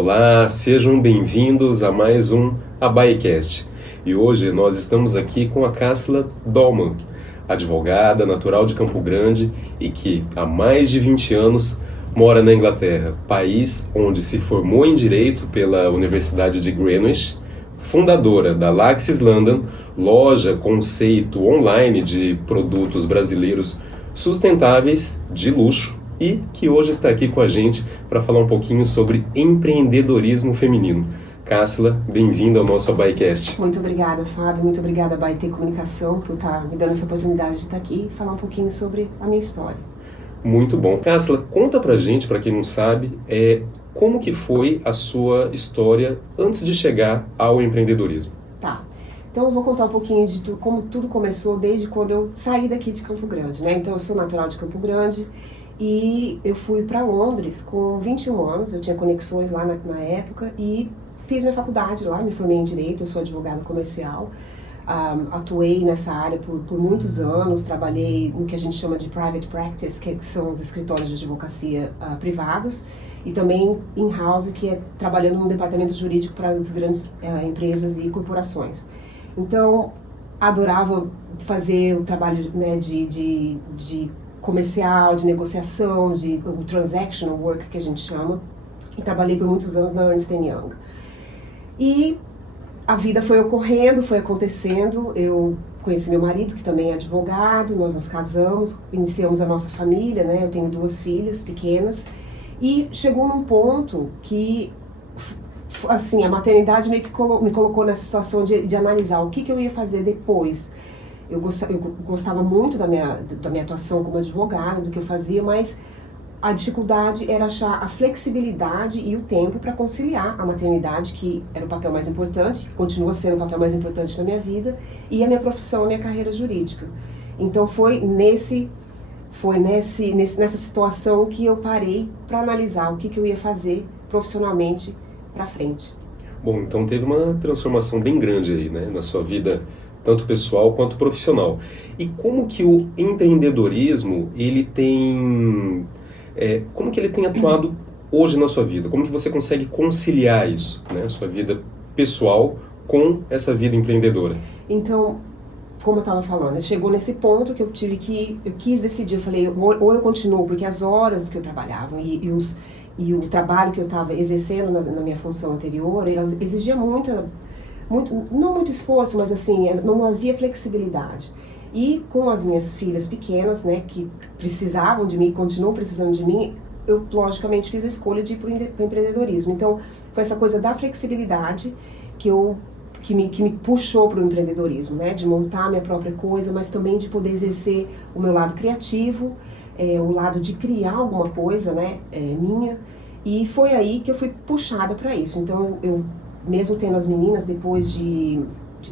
Olá, sejam bem-vindos a mais um AbaiCast. E hoje nós estamos aqui com a Cássila Dollmann, advogada natural de Campo Grande e que há mais de 20 anos mora na Inglaterra, país onde se formou em Direito pela Universidade de Greenwich, fundadora da Laxis London, loja conceito online de produtos brasileiros sustentáveis de luxo, e que hoje está aqui com a gente para falar um pouquinho sobre empreendedorismo feminino. Cássila, bem-vinda ao nosso AbaiCast. Muito obrigada, Fábio. Muito obrigada, Abaité Comunicação, por estar me dando essa oportunidade de estar aqui e falar um pouquinho sobre a minha história. Muito bom. Cássila, conta pra gente, para quem não sabe, como que foi a sua história antes de chegar ao empreendedorismo. Tá. Então eu vou contar um pouquinho de como tudo começou desde quando eu saí daqui de Campo Grande, né? Então eu sou natural de Campo Grande e eu fui para Londres com 21 anos, eu tinha conexões lá na época e fiz minha faculdade lá, me formei em Direito, eu sou advogada comercial. Atuei nessa área por muitos anos, trabalhei no que a gente chama de private practice, que são os escritórios de advocacia privados, e também in-house, que é trabalhando no departamento jurídico para as grandes empresas e corporações. Então, adorava fazer o trabalho, né, de comercial, de negociação, o transactional work, que a gente chama, e trabalhei por muitos anos na Ernst Young. E a vida foi ocorrendo, foi acontecendo, eu conheci meu marido, que também é advogado, nós nos casamos, iniciamos a nossa família, né? Eu tenho 2 filhas pequenas, e chegou num ponto que, assim, a maternidade meio que me colocou nessa situação de analisar o que eu ia fazer depois. Eu gostava muito da minha atuação como advogada, do que eu fazia, mas a dificuldade era achar a flexibilidade e o tempo para conciliar a maternidade, que era o papel mais importante, que continua sendo o papel mais importante na minha vida, e a minha profissão, a minha carreira jurídica. Então foi nessa situação que eu parei para analisar o que eu ia fazer profissionalmente para frente. Bom, então teve uma transformação bem grande aí, né, na sua vida, tanto pessoal quanto profissional. E como que o empreendedorismo, como que ele tem atuado hoje na sua vida? Como que você consegue conciliar isso, né? A sua vida pessoal com essa vida empreendedora? Então, como eu estava falando, chegou nesse ponto que eu quis decidir, eu falei, ou eu continuo, porque as horas que eu trabalhava e o trabalho que eu estava exercendo na minha função anterior, elas exigia não muito esforço, mas assim, não havia flexibilidade. E com as minhas filhas pequenas, né, que precisavam de mim, continuam precisando de mim, eu logicamente fiz a escolha de ir para o empreendedorismo. Então, foi essa coisa da flexibilidade que me puxou para o empreendedorismo, né, de montar a minha própria coisa, mas também de poder exercer o meu lado criativo, o lado de criar alguma coisa, né, minha. E foi aí que eu fui puxada para isso. Então, eu mesmo tendo as meninas, depois de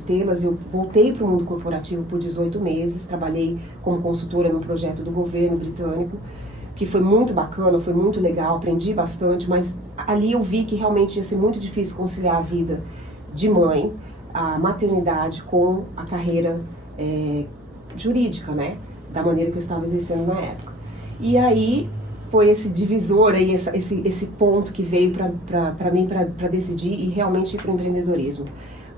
tê-las, eu voltei para o mundo corporativo por 18 meses, trabalhei como consultora num projeto do governo britânico, que foi muito bacana, foi muito legal, aprendi bastante, mas ali eu vi que realmente ia ser muito difícil conciliar a vida de mãe, a maternidade com a carreira jurídica, né, da maneira que eu estava exercendo na época. E aí foi esse divisor aí, esse ponto que veio para mim para decidir e realmente ir para o empreendedorismo.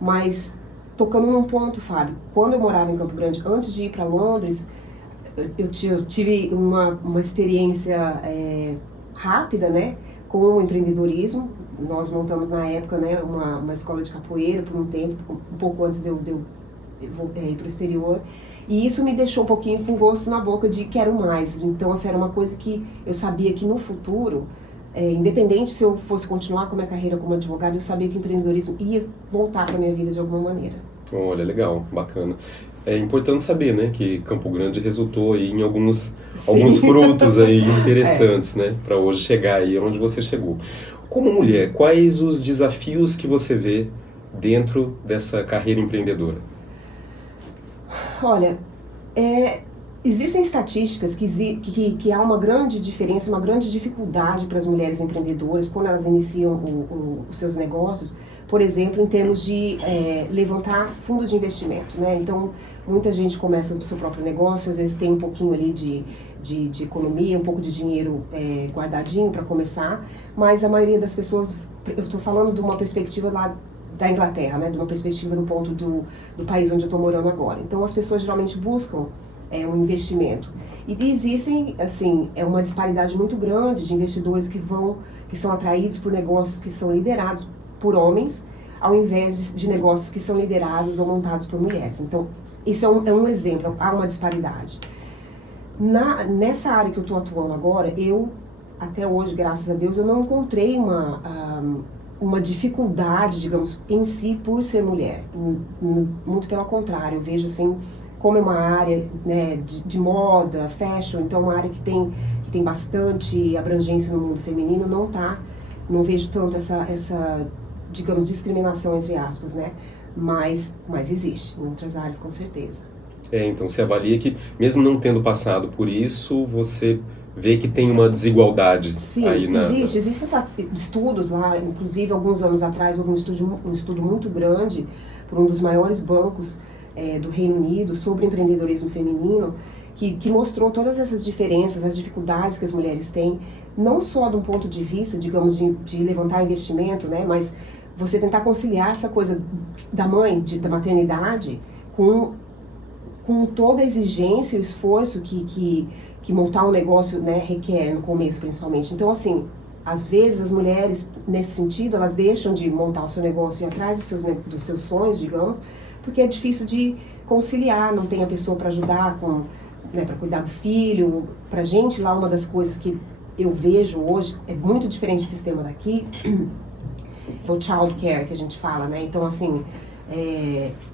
Mas tocando num ponto, Fábio, quando eu morava em Campo Grande, antes de ir para Londres, eu tive uma experiência rápida, né, com o empreendedorismo. Nós montamos na época, né, uma escola de capoeira por um tempo, um pouco antes de eu ir para o exterior. E isso me deixou um pouquinho com gosto na boca de quero mais. Então, assim, era uma coisa que eu sabia que no futuro, independente se eu fosse continuar com a minha carreira como advogada, eu sabia que o empreendedorismo ia voltar para a minha vida de alguma maneira. Olha, legal, bacana. É importante saber, né, que Campo Grande resultou aí em alguns frutos aí interessantes, né, para hoje chegar aí onde você chegou. Como mulher, quais os desafios que você vê dentro dessa carreira empreendedora? Olha, existem estatísticas que há uma grande diferença, uma grande dificuldade para as mulheres empreendedoras quando elas iniciam os seus negócios, por exemplo, em termos de levantar fundo de investimento, né? Então, muita gente começa o seu próprio negócio, às vezes tem um pouquinho ali de economia, um pouco de dinheiro guardadinho para começar, mas a maioria das pessoas eu estou falando de uma perspectiva lá da Inglaterra, né, de uma perspectiva do ponto do país onde eu estou morando agora. Então, as pessoas geralmente buscam um investimento. E existem, assim, uma disparidade muito grande de investidores que são atraídos por negócios que são liderados por homens, ao invés de negócios que são liderados ou montados por mulheres. Então, isso é um exemplo, há uma disparidade. Nessa área que eu estou atuando agora, até hoje, graças a Deus, eu não encontrei uma dificuldade, digamos, em si por ser mulher. Muito pelo contrário, eu vejo assim, como é uma área, né, de moda, fashion, então é uma área que tem bastante abrangência no mundo feminino, não vejo tanto essa, digamos, discriminação entre aspas, né? Mas existe, em outras áreas com certeza. Então você avalia que, mesmo não tendo passado por isso, você vê que tem uma desigualdade. Sim, aí existem estudos lá, inclusive alguns anos atrás houve um estudo muito grande por um dos maiores bancos do Reino Unido sobre empreendedorismo feminino, que mostrou todas essas diferenças, as dificuldades que as mulheres têm, não só de um ponto de vista, digamos, de levantar investimento, né, mas você tentar conciliar essa coisa da mãe, da maternidade, com toda a exigência e o esforço que montar um negócio, né, requer, no começo principalmente. Então, assim, às vezes as mulheres, nesse sentido, elas deixam de montar o seu negócio e ir atrás dos seus sonhos, digamos, porque é difícil de conciliar, não tem a pessoa para ajudar, para cuidar do filho. Pra gente lá, uma das coisas que eu vejo hoje, é muito diferente do sistema daqui, é o child care que a gente fala, né? Então, assim,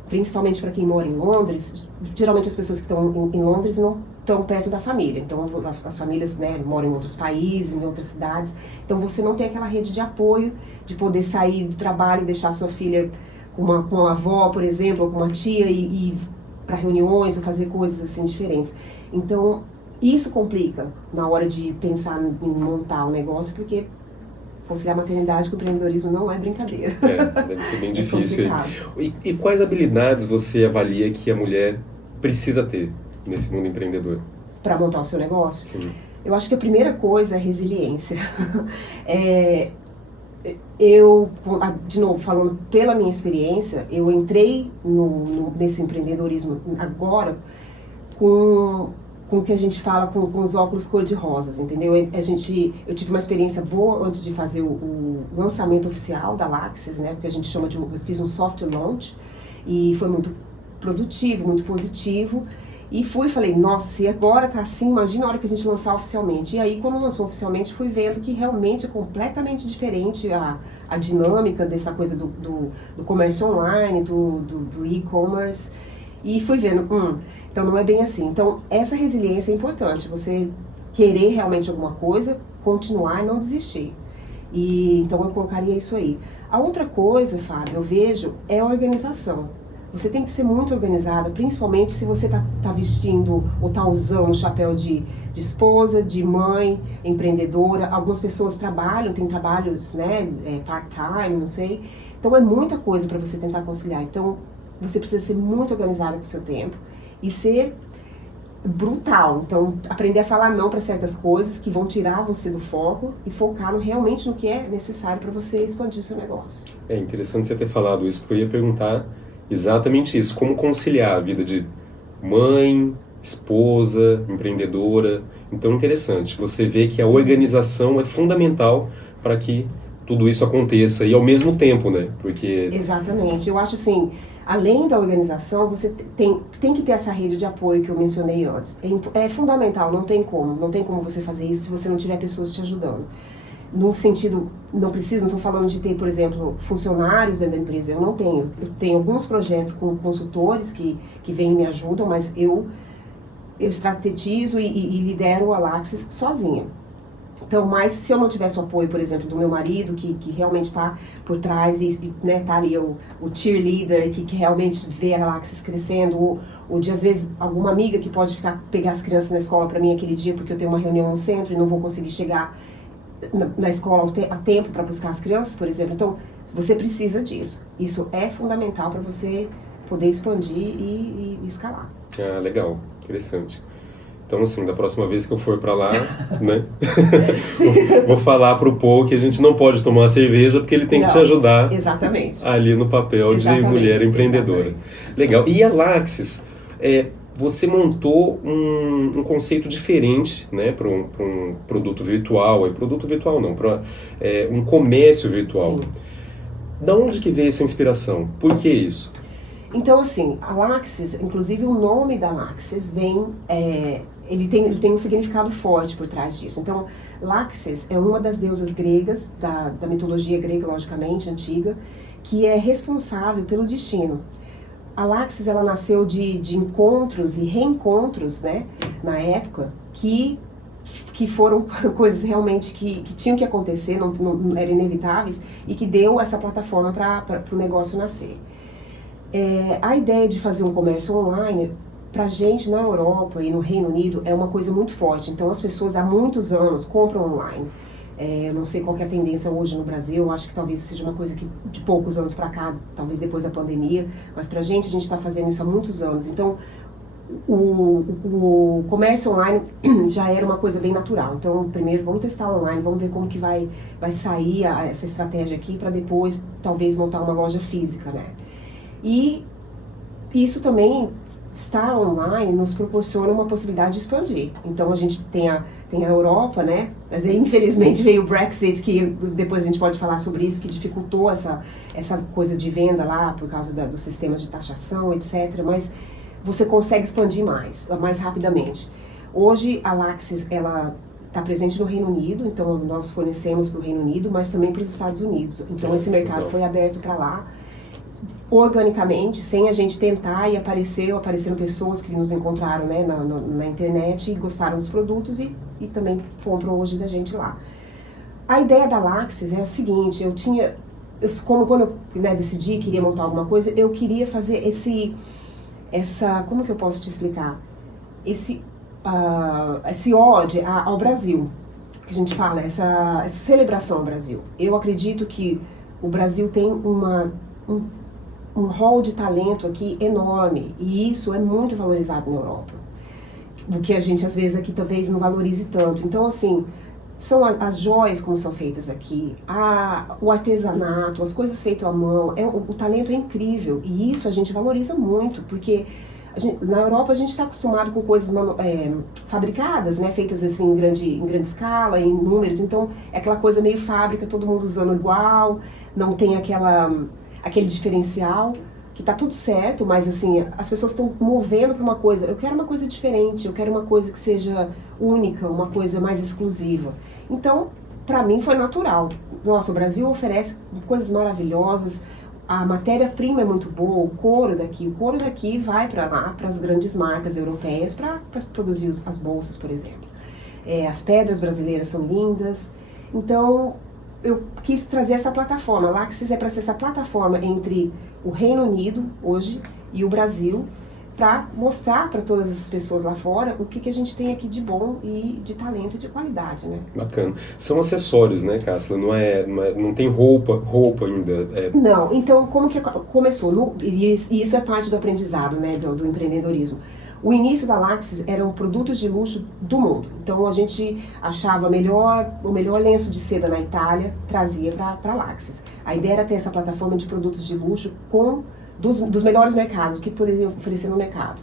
principalmente para quem mora em Londres, geralmente as pessoas que estão em Londres não estão perto da família. Então, as famílias, né, moram em outros países, em outras cidades. Então, você não tem aquela rede de apoio de poder sair do trabalho e deixar sua filha com uma avó, por exemplo, ou com uma tia e ir para reuniões ou fazer coisas assim diferentes. Então, isso complica na hora de pensar em montar um negócio, porque conciliar maternidade com empreendedorismo não é brincadeira. Deve ser bem difícil. E quais habilidades você avalia que a mulher precisa ter nesse mundo empreendedor? Para montar o seu negócio? Sim. Eu acho que a primeira coisa é resiliência. De novo, falando pela minha experiência, eu entrei nesse empreendedorismo agora com o que a gente fala com os óculos cor-de-rosas, entendeu? Eu tive uma experiência boa antes de fazer o lançamento oficial da Laxis, né? Porque a gente chama eu fiz um soft launch e foi muito produtivo, muito positivo. E falei, nossa, se agora tá assim, imagina a hora que a gente lançar oficialmente. E aí, quando lançou oficialmente, fui vendo que realmente é completamente diferente a dinâmica dessa coisa do comércio online, do e-commerce. E fui vendo, então não é bem assim. Então, essa resiliência é importante, você querer realmente alguma coisa, continuar e não desistir. Então, eu colocaria isso aí. A outra coisa, Fábio, eu vejo, é a organização. Você tem que ser muito organizada, principalmente se você tá vestindo ou tá usando o chapéu de esposa, de mãe, empreendedora. Algumas pessoas têm trabalhos, né, part-time, não sei. Então é muita coisa para você tentar conciliar. Então você precisa ser muito organizada com o seu tempo e ser brutal. Então aprender a falar não para certas coisas que vão tirar você do foco e focar realmente no que é necessário para você expandir seu negócio. É interessante você ter falado isso, porque eu ia perguntar exatamente isso, como conciliar a vida de mãe, esposa, empreendedora. Então é interessante, você vê que a organização é fundamental para que tudo isso aconteça e ao mesmo tempo, né? Porque... Exatamente, eu acho assim, além da organização, você tem que ter essa rede de apoio que eu mencionei antes. É fundamental, não tem como você fazer isso se você não tiver pessoas te ajudando. No sentido, não estou falando de ter, por exemplo, funcionários dentro da empresa, eu não tenho. Eu tenho alguns projetos com consultores que vêm e me ajudam, mas eu estrategizo e lidero a Laxis sozinha. Então, mas se eu não tivesse o apoio, por exemplo, do meu marido, que realmente está por trás e né, tá ali o cheerleader, que realmente vê a Laxis crescendo, ou de, às vezes, alguma amiga que pode pegar as crianças na escola para mim aquele dia, porque eu tenho uma reunião no centro e não vou conseguir chegar na escola a tempo para buscar as crianças, por exemplo. Então, você precisa disso. Isso é fundamental para você poder expandir e escalar. Ah, legal. Interessante. Então, assim, da próxima vez que eu for para lá, né? vou falar pro Paul que a gente não pode tomar cerveja porque ele tem que te ajudar. Exatamente. Ali no papel de mulher empreendedora. Exatamente. Legal. E a Laxis, você montou um conceito diferente, né, para um produto virtual. Produto virtual não, para um comércio virtual. Sim. Da onde que veio essa inspiração? Por que isso? Então, assim, a Laxis, inclusive o nome da Laxis vem... Ele tem um significado forte por trás disso. Então, Laxis é uma das deusas gregas, da mitologia grega, logicamente, antiga, que é responsável pelo destino. A Laxis, ela nasceu de encontros e reencontros, né, na época, que foram coisas realmente que tinham que acontecer, não eram inevitáveis, e que deu essa plataforma para o negócio nascer. A ideia de fazer um comércio online, pra gente na Europa e no Reino Unido, é uma coisa muito forte. Então as pessoas há muitos anos compram online. Eu não sei qual que é a tendência hoje no Brasil, eu acho que talvez seja uma coisa que de poucos anos pra cá, talvez depois da pandemia, mas pra gente, a gente está fazendo isso há muitos anos. Então o comércio online já era uma coisa bem natural. Então primeiro vamos testar online, vamos ver como que vai sair essa estratégia aqui para depois talvez montar uma loja física, né? E isso também... estar online nos proporciona uma possibilidade de expandir. Então a gente tem a Europa, né? Mas aí, infelizmente veio o Brexit, que depois a gente pode falar sobre isso, que dificultou essa coisa de venda lá por causa dos sistemas de taxação, etc. Mas você consegue expandir mais rapidamente. Hoje a Laxis, ela está presente no Reino Unido, então nós fornecemos para o Reino Unido, mas também para os Estados Unidos. Então esse mercado foi aberto para lá, organicamente, sem a gente tentar, e apareceram pessoas que nos encontraram, né, na internet e gostaram dos produtos e também compram hoje da gente lá. A ideia da Laxis é a seguinte, quando eu decidi, queria montar alguma coisa, eu queria fazer como que eu posso te explicar? Esse ode ao Brasil, que a gente fala, essa celebração ao Brasil. Eu acredito que o Brasil tem um hall de talento aqui enorme, e isso é muito valorizado na Europa, o que a gente às vezes aqui talvez não valorize tanto. Então, assim, são as joias como são feitas aqui, o artesanato, as coisas feitas à mão, o talento é incrível, e isso a gente valoriza muito, porque na Europa a gente está acostumado com coisas fabricadas, né, feitas assim em grande escala, em números, então é aquela coisa meio fábrica, todo mundo usando igual, não tem aquele diferencial, que tá tudo certo, mas assim, as pessoas estão movendo para uma coisa, eu quero uma coisa diferente, eu quero uma coisa que seja única, uma coisa mais exclusiva. Então, para mim foi natural. Nossa, o Brasil oferece coisas maravilhosas, a matéria-prima é muito boa, o couro daqui vai para lá, para as grandes marcas europeias, para produzir as bolsas, por exemplo. As pedras brasileiras são lindas, então eu quis trazer essa plataforma. A Laxis é para ser essa plataforma entre o Reino Unido, hoje, e o Brasil, para mostrar para todas essas pessoas lá fora o que a gente tem aqui de bom e de talento e de qualidade, né? Bacana. São acessórios, né, Cássila? Não tem roupa ainda. Não, então como que começou? E isso é parte do aprendizado, né, do empreendedorismo. O início da Laxis eram produtos de luxo do mundo. Então a gente achava o melhor lenço de seda na Itália, trazia para a Laxis. A ideia era ter essa plataforma de produtos de luxo dos melhores mercados, que poderiam oferecer no mercado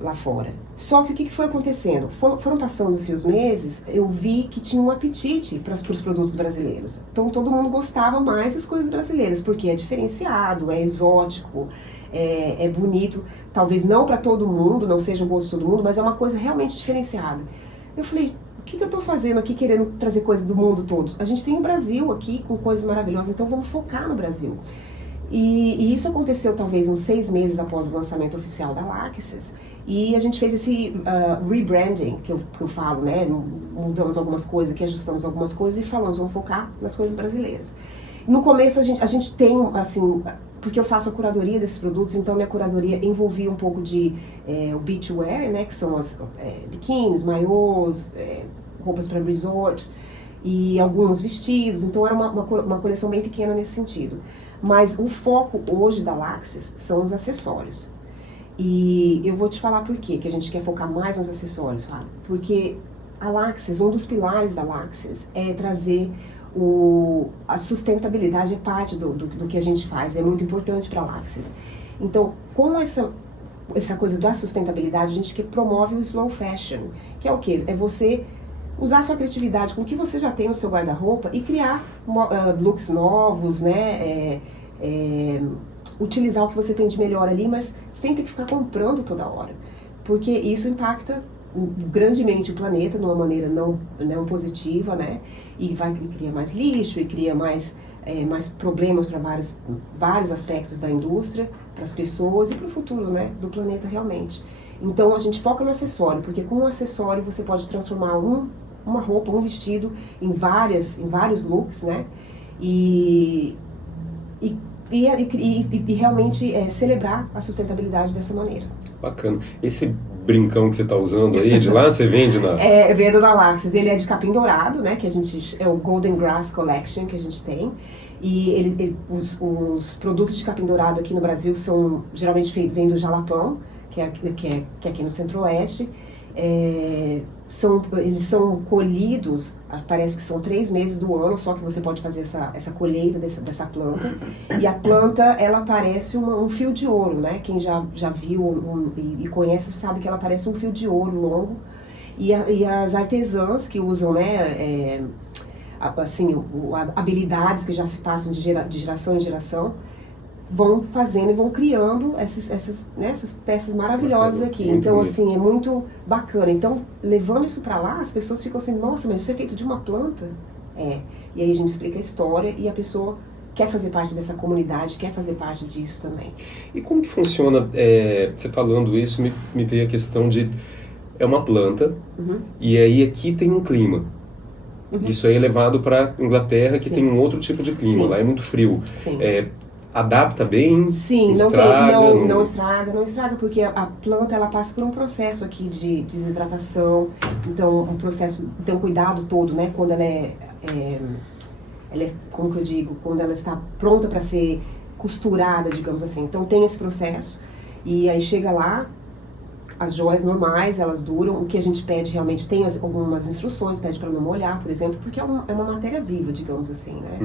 lá fora. Só que o que foi acontecendo? Foram passando-se os meses, eu vi que tinha um apetite para os produtos brasileiros. Então todo mundo gostava mais das coisas brasileiras, porque é diferenciado, é exótico, é bonito. Talvez não para todo mundo, não seja o gosto de todo mundo, mas é uma coisa realmente diferenciada. Eu falei, o que eu estou fazendo aqui querendo trazer coisas do mundo todo? A gente tem o Brasil aqui com coisas maravilhosas, então vamos focar no Brasil. E isso aconteceu talvez uns 6 meses após o lançamento oficial da Laxis. E a gente fez esse rebranding, que eu falo, né? Mudamos algumas coisas aqui, ajustamos algumas coisas e falamos, vamos focar nas coisas brasileiras. No começo a gente tem, assim, porque eu faço a curadoria desses produtos, então minha curadoria envolvia um pouco de o beachwear, né? Que são as biquínis, maiôs, roupas para resort e alguns vestidos. Então era uma coleção bem pequena nesse sentido. Mas o foco hoje da Laxis são os acessórios. E eu vou te falar por quê, que a gente quer focar mais nos acessórios, Fábio. Porque a Laxis, um dos pilares da Laxis é trazer a sustentabilidade, é parte do que a gente faz, é muito importante para a Laxis. Então, com essa coisa da sustentabilidade, a gente que promove o slow fashion, que é o quê? É você usar a sua criatividade com o que você já tem no seu guarda-roupa e criar looks novos, né? Utilizar o que você tem de melhor ali, mas sem ter que ficar comprando toda hora. Porque isso impacta grandemente o planeta de uma maneira não positiva, né? E cria mais lixo e cria mais problemas para vários aspectos da indústria, para as pessoas e para o futuro, né? Do planeta realmente. Então a gente foca no acessório, porque com um acessório você pode transformar uma roupa, um vestido em vários looks, né? E realmente celebrar a sustentabilidade dessa maneira. Bacana. Esse brincão que você está usando aí, de lá você vende na... Vendo da Laxis. Ele é de capim dourado, né? Que é o Golden Grass Collection que a gente tem. E os produtos de capim dourado aqui no Brasil são geralmente vêm do Jalapão, que é aqui no Centro-Oeste. Eles são colhidos, parece que são 3 meses do ano, só que você pode fazer essa colheita dessa planta. E a planta, ela parece um fio de ouro, né? Quem já viu e conhece sabe que ela parece um fio de ouro longo. E as artesãs que usam, né, habilidades que já se passam de geração em geração, vão fazendo e vão criando essas peças maravilhosas aqui. Então, bonito. Assim, é muito bacana. Então, levando isso pra lá, as pessoas ficam assim, nossa, mas isso é feito de uma planta? E aí a gente explica a história e a pessoa quer fazer parte dessa comunidade, quer fazer parte disso também. E como que funciona, você falando isso, me veio a questão de, é uma planta, e aí aqui tem um clima. Isso aí é levado para Inglaterra, que tem um outro tipo de clima. Sim. Lá é muito frio. Sim. Adapta bem? Sim, não estraga, porque a planta ela passa por um processo aqui de desidratação, então tem um cuidado todo, né, quando ela como que eu digo, quando ela está pronta para ser costurada, digamos assim, então tem esse processo, e aí chega lá, as joias normais, elas duram, o que a gente pede realmente, tem algumas instruções, pede para não molhar, por exemplo, porque é uma matéria viva, digamos assim, né?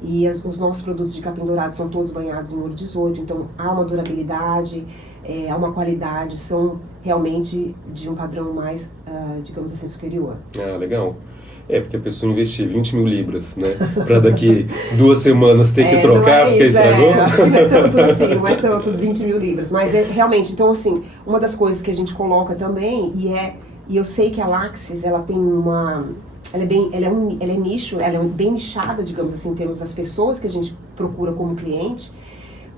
E os nossos produtos de capim dourado são todos banhados em ouro 18, então há uma durabilidade, há uma qualidade, são realmente de um padrão mais, digamos assim, superior. Ah, legal. Porque a pessoa investir 20 mil libras, né? Pra daqui 2 semanas ter que trocar porque estragou. Acho que não é tanto assim, não é tanto 20 mil libras. Mas realmente, então assim, uma das coisas que a gente coloca também, e eu sei que a Laxis, ela tem ela é nicho, ela é bem nichada, digamos assim, em termos das pessoas que a gente procura como cliente,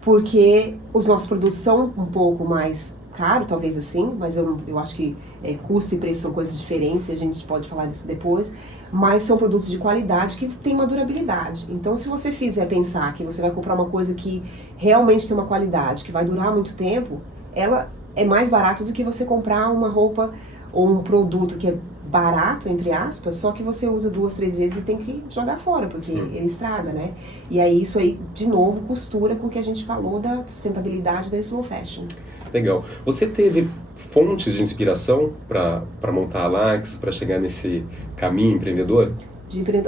porque os nossos produtos são um pouco mais caro, talvez assim, mas eu acho que custo e preço são coisas diferentes, e a gente pode falar disso depois, mas são produtos de qualidade que tem uma durabilidade. Então, se você fizer pensar que você vai comprar uma coisa que realmente tem uma qualidade, que vai durar muito tempo, ela é mais barata do que você comprar uma roupa ou um produto que é barato, entre aspas, só que você usa 2, 3 vezes e tem que jogar fora, porque ele estraga, né? E aí isso aí, de novo, costura com o que a gente falou da sustentabilidade da slow fashion. Legal. Você teve fontes de inspiração para montar a Laxis, para chegar nesse caminho empreendedor?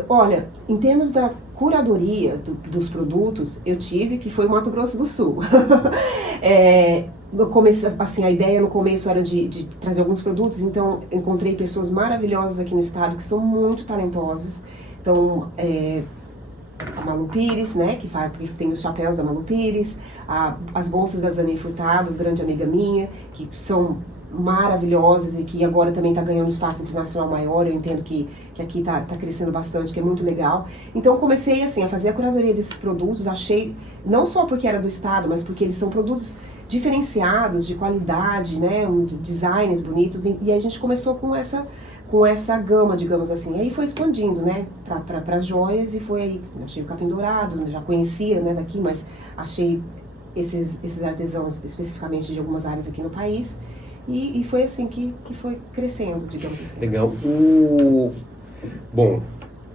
Olha, em termos da curadoria dos produtos, eu tive, que foi o Mato Grosso do Sul. A ideia no começo era de trazer alguns produtos, então encontrei pessoas maravilhosas aqui no estado que são muito talentosas. Então, a Malu Pires, né, que tem os chapéus da Malu Pires, as bolsas da Zane Furtado, grande amiga minha, que são maravilhosas e que agora também está ganhando espaço internacional maior. Eu entendo que aqui está crescendo bastante, que é muito legal. Então comecei assim a fazer a curadoria desses produtos, achei, não só porque era do estado, mas porque eles são produtos diferenciados, de qualidade, né, designs bonitos, e a gente começou com essa gama, digamos assim. Aí foi expandindo, né, para as joias, e foi aí, achei o capim dourado, já conhecia, né, daqui, mas achei esses artesãos especificamente de algumas áreas aqui no país, e foi assim que foi crescendo, digamos assim. Legal. Bom,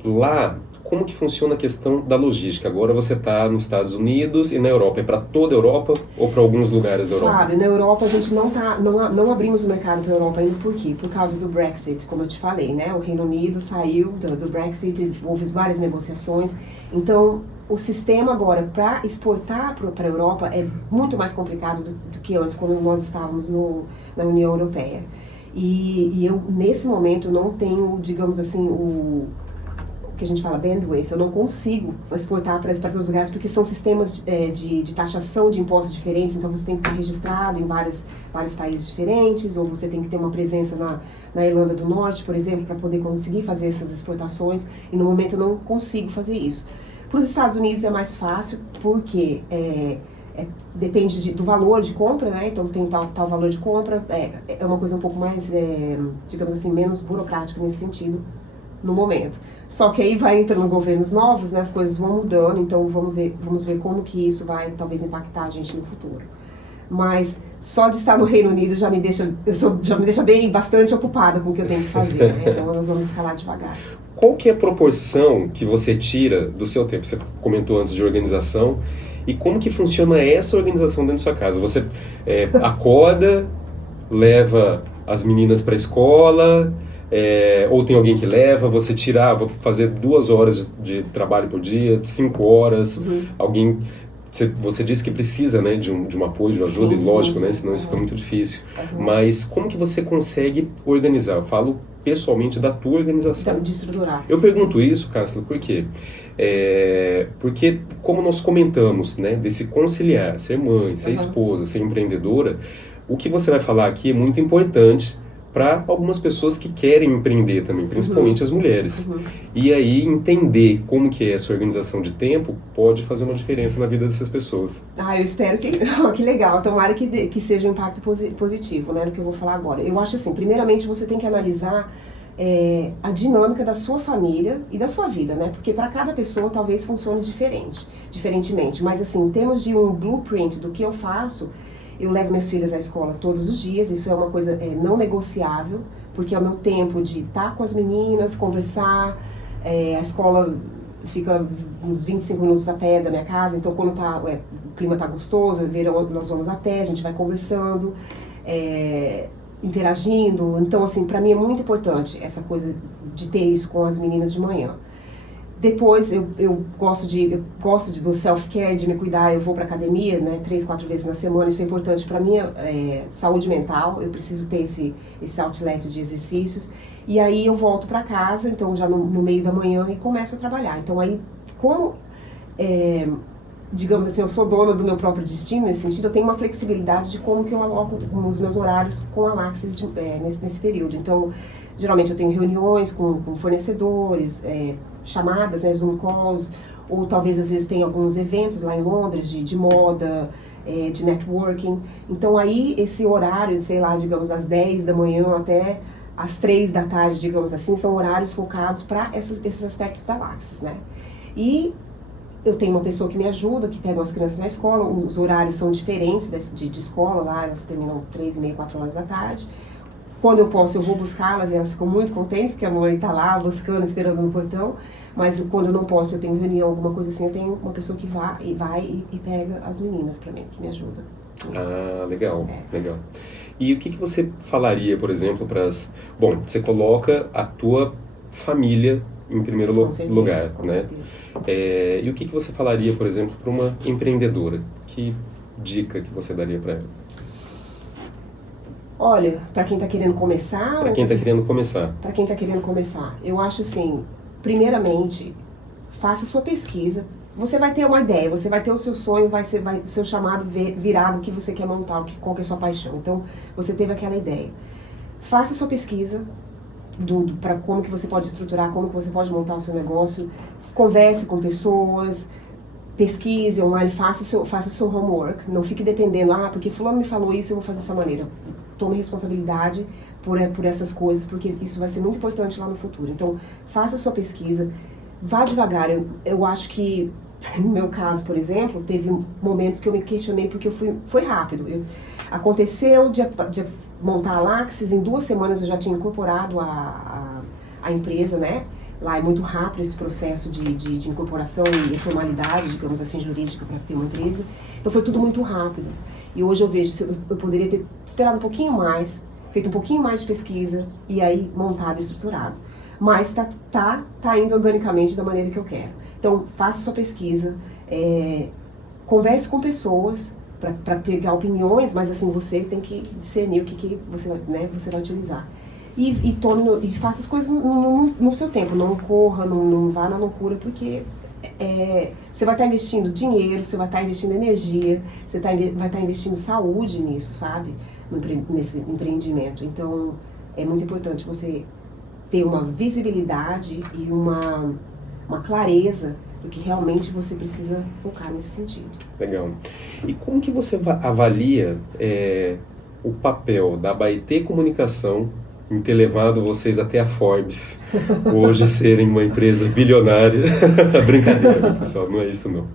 lá, como que funciona a questão da logística? Agora você está nos Estados Unidos e na Europa. É para toda a Europa ou para alguns lugares da Europa? Fábio, na Europa a gente não abrimos o mercado para a Europa ainda. Por quê? Por causa do Brexit, como eu te falei, né? O Reino Unido saiu do Brexit, houve várias negociações. Então, o sistema agora para exportar para a Europa é muito mais complicado do que antes, quando nós estávamos na União Europeia. E eu, nesse momento, não tenho, digamos assim, o que a gente fala bandwidth, eu não consigo exportar para todos os lugares, porque são sistemas de taxação de impostos diferentes, então você tem que estar registrado em vários países diferentes, ou você tem que ter uma presença na Irlanda do Norte, por exemplo, para poder conseguir fazer essas exportações, e no momento eu não consigo fazer isso. Para os Estados Unidos é mais fácil, porque depende do valor de compra, né? Então tem tal valor de compra, é uma coisa um pouco mais, digamos assim, menos burocrática nesse sentido, no momento. Só que aí vai entrando governos novos, né, as coisas vão mudando, então vamos ver como que isso vai talvez impactar a gente no futuro. Mas só de estar no Reino Unido já me deixa bastante ocupada com o que eu tenho que fazer, né? Então nós vamos escalar devagar. Qual que é a proporção que você tira do seu tempo? Você comentou antes de organização. E como que funciona essa organização dentro da sua casa? Você acorda, leva as meninas para a escola, ou tem alguém que leva, você tira, vou fazer 2 horas de trabalho por dia, 5 horas, alguém... Você disse que precisa, né, de um apoio, de ajuda, e lógico, né, senão isso fica muito difícil. Mas como que você consegue organizar? Eu falo pessoalmente da tua organização. Então, de estruturar. Eu pergunto isso, Cássio, por quê? Porque, como nós comentamos, né, desse conciliar, ser mãe, ser esposa, ser empreendedora, o que você vai falar aqui é muito importante para algumas pessoas que querem empreender também, principalmente as mulheres. E aí, entender como que é essa organização de tempo pode fazer uma diferença na vida dessas pessoas. Eu espero que... que legal. Tomara que seja um impacto positivo, né, no que eu vou falar agora. Eu acho assim, primeiramente você tem que analisar a dinâmica da sua família e da sua vida, né, porque para cada pessoa talvez funcione diferentemente. Mas assim, em termos de um blueprint do que eu faço, eu levo minhas filhas à escola todos os dias, isso é uma coisa não negociável, porque é o meu tempo de estar com as meninas, conversar, a escola fica uns 25 minutos a pé da minha casa, então quando o clima está gostoso, verão, nós vamos a pé, a gente vai conversando, interagindo, então assim, para mim é muito importante essa coisa de ter isso com as meninas de manhã. Depois, eu gosto do self-care, de me cuidar, eu vou para academia, né, 3, 4 vezes na semana, isso é importante para minha saúde mental, eu preciso ter esse outlet de exercícios, e aí eu volto para casa, então já no meio da manhã, e começo a trabalhar. Então aí, como, digamos assim, eu sou dona do meu próprio destino, nesse sentido, eu tenho uma flexibilidade de como que eu aloco os meus horários com a Laxis nesse período. Então, geralmente eu tenho reuniões com fornecedores, chamadas, né, Zoom calls, ou talvez às vezes tem alguns eventos lá em Londres de moda, de networking. Então aí esse horário, sei lá, digamos das 10 da manhã até às 3 da tarde, digamos assim, são horários focados para esses aspectos da Laxis, né? E eu tenho uma pessoa que me ajuda, que pega as crianças na escola, os horários são diferentes de escola lá, elas terminam 3h30, 4 horas da tarde. Quando eu posso, eu vou buscá-las e elas ficam muito contentes que a mãe está lá buscando, esperando no portão. Mas quando eu não posso, eu tenho reunião, alguma coisa assim, eu tenho uma pessoa que vai e pega as meninas para mim, que me ajuda. Legal, legal. E o que você falaria, por exemplo, para as... Bom, você coloca a tua família em primeiro lugar, com né? certeza. E o que você falaria, por exemplo, para uma empreendedora? Que dica que você daria para ela? Olha, para quem está querendo começar... Para quem está querendo começar. Para quem está querendo começar. Eu acho assim, primeiramente, faça sua pesquisa. Você vai ter uma ideia, você vai ter o seu sonho, vai ser o chamado virado, o que você quer montar, qual que é a sua paixão. Então, você teve aquela ideia. Faça sua pesquisa para como que você pode estruturar, como que você pode montar o seu negócio. Converse com pessoas, pesquise online, faça o seu homework. Não fique dependendo, porque fulano me falou isso, eu vou fazer dessa maneira. Tome responsabilidade por essas coisas, porque isso vai ser muito importante lá no futuro. Então, faça a sua pesquisa, vá devagar. Eu acho que, no meu caso, por exemplo, teve momentos que eu me questionei porque foi rápido. Aconteceu de montar a Laxis, em 2 semanas eu já tinha incorporado a empresa, né? Lá é muito rápido esse processo de incorporação e formalidade, digamos assim, jurídica para ter uma empresa. Então foi tudo muito rápido. E hoje eu vejo, eu poderia ter esperado um pouquinho mais, feito um pouquinho mais de pesquisa e aí montado e estruturado. Mas tá indo organicamente da maneira que eu quero. Então faça sua pesquisa, converse com pessoas para pegar opiniões, mas assim, você tem que discernir o que você, né, você vai utilizar. E faça as coisas no seu tempo, não corra, não vá na loucura, porque você vai estar investindo dinheiro, você vai estar investindo energia, você vai estar investindo saúde nisso, sabe? Nesse empreendimento. Então, é muito importante você ter uma visibilidade e uma clareza do que realmente você precisa focar nesse sentido. Legal. E como que você avalia o papel da Abaeté Comunicação em ter levado vocês até a Forbes, hoje serem uma empresa bilionária? Brincadeira, pessoal, não é isso não.